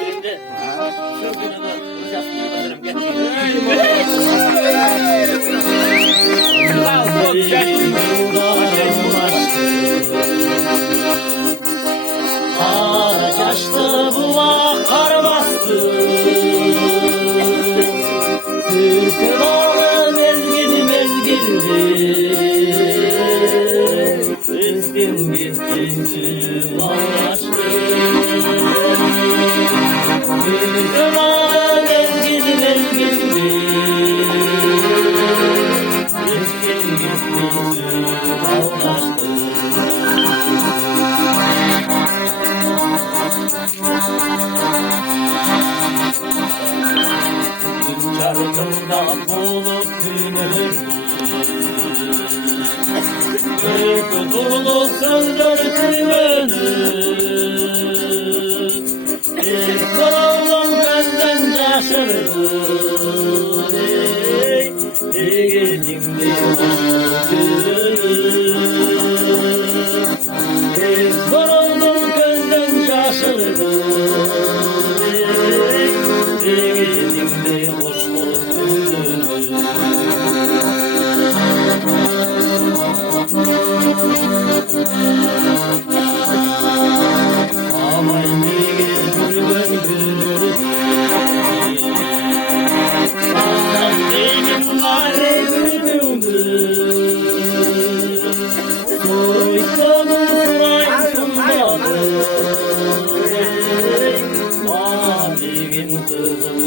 Birinde sözünü ricasını alırım. Ağaç açtı buğa kar bastı. Türkü dağı mezgil mezgildi. Rızkım gittikçe ağaçtı. Türkü dağı mezgil mezgildi. Rızkım gittikçe ağaçtı. Çarkında bulut tünür. Öykü dolu sözler tünür. İlk oğlum benden şaşırdı. Ey gidimde İlk oğlum benden şaşırdı. Ey gidimde hoş kızım